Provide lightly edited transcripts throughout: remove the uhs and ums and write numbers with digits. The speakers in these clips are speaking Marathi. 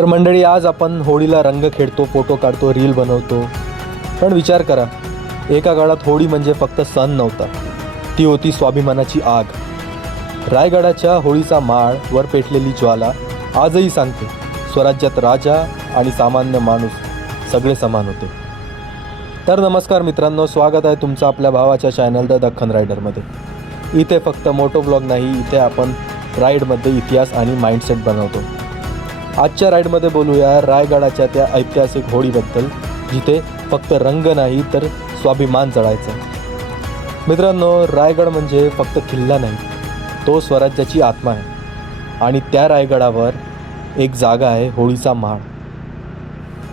तर मंडळी, आज आपण होळीला रंग खेळतो, फोटो काढतो, रील बनवतो. पण विचार करा, एका काळात होळी म्हणजे फक्त सण नव्हता, ती होती स्वाभिमानाची आग. रायगडाच्या होळीचा माळ वर पेटलेली ज्वाला आजही सांगते, स्वराज्यात राजा आणि सामान्य माणूस सगळे समान होते. तर नमस्कार मित्रांनो, स्वागत आहे तुमचं आपल्या भावाच्या चॅनल द दख्खन रायडरमध्ये. इथे फक्त मोटो ब्लॉग नाही, इथे आपण राईडमध्ये इतिहास आणि माइंडसेट बनवतो. आजच्या राईडमध्ये बोलूया रायगडाच्या त्या ऐतिहासिक होळीबद्दल, जिथे फक्त रंग नाही तर स्वाभिमान जळायचा. मित्रांनो, रायगड म्हणजे फक्त किल्ला नाही, तो स्वराज्याची आत्मा आहे. आणि त्या रायगडावर एक जागा आहे, होळीचा माळ.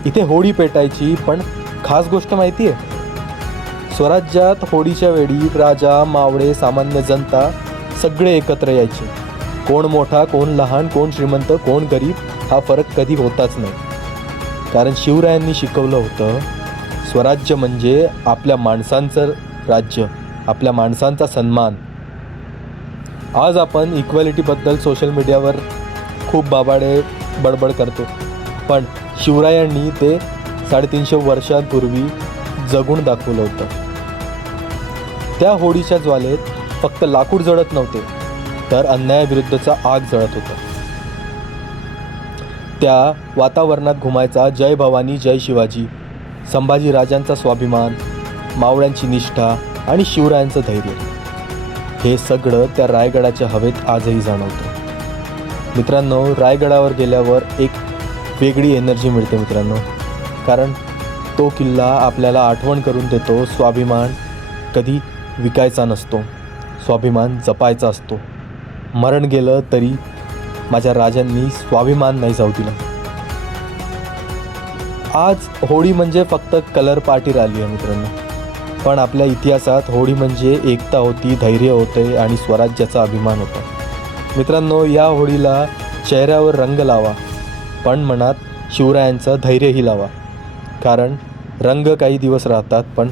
इथे होळी पेटायची, पण खास गोष्ट माहिती आहे? स्वराज्यात होळीच्या वेळी राजा, मावळे, सामान्य जनता सगळे एकत्र यायचे. कोण मोठा, कोण लहान, कोण श्रीमंत, कोण गरीब, हा फरक कधी होताच नाही. कारण शिवरायांनी शिकवलं होतं, स्वराज्य म्हणजे आपल्या माणसांचं राज्य, आपल्या माणसांचा सन्मान. आज आपण इक्वॅलिटीबद्दल सोशल मीडियावर खूप बाबाडे बडबड करतो, पण शिवरायांनी ते 350 वर्षांपूर्वी जगून दाखवलं होतं. त्या होळीच्या ज्वालेत फक्त लाकूड जळत नव्हते, तर अन्यायाविरुद्धचा आग जळत होता. त्या वातावरणात घुमायचा जय भवानी जय शिवाजी, संभाजी राजांचा स्वाभिमान, मावळ्यांची निष्ठा आणि शिवरायांचं धैर्य, हे सगळं त्या रायगडाच्या हवेत आजही जाणवतं. मित्रांनो, रायगडावर गेल्यावर एक वेगळी एनर्जी मिळते मित्रांनो, कारण तो किल्ला आपल्याला आठवण करून देतो, स्वाभिमान कधी विकायचा नसतो, स्वाभिमान जपायचा असतो. मरण गेलं तरी माझ्या राजांनी स्वाभिमान नाही जाऊ दिला. आज होळी म्हणजे फक्त कलर पार्टी राहिली आहे मित्रांनो, पण आपल्या इतिहासात होळी म्हणजे एकता होती, धैर्य होते आणि स्वराज्याचा अभिमान होता. मित्रांनो, या होळीला चेहऱ्यावर रंग लावा, पण मनात शिवरायांचं धैर्यही लावा. कारण रंग काही दिवस राहतात, पण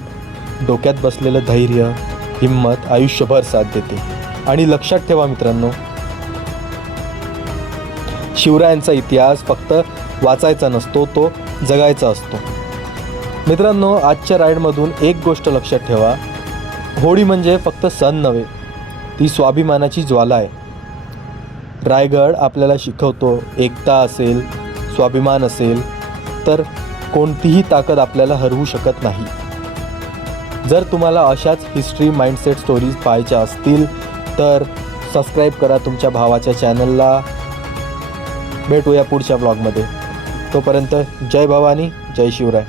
डोक्यात बसलेलं धैर्य, हिंमत आयुष्यभर साथ देते. आणि लक्षात ठेवा मित्रांनो, शिवरायांचा इतिहास फक्त वाचायचा नसतो, तो जगायचा असतो. मित्रांनो, आजच्या राईडमधून एक गोष्ट लक्षात ठेवा, होळी म्हणजे फक्त सण नव्हे, ती स्वाभिमानाची ज्वाला आहे. रायगड आपल्याला शिकवतो, एकता असेल, स्वाभिमान असेल, तर कोणतीही ताकद आपल्याला हरवू शकत नाही. जर तुम्हाला अशाच हिस्ट्री माइंडसेट स्टोरीज पाहायच्या असतील तर सबस्क्राईब करा तुमच्या भावाच्या चॅनलला. भेटूया पुढच्या ब्लॉगमध्ये. तोपर्यंत जय भवानी जय शिवराय.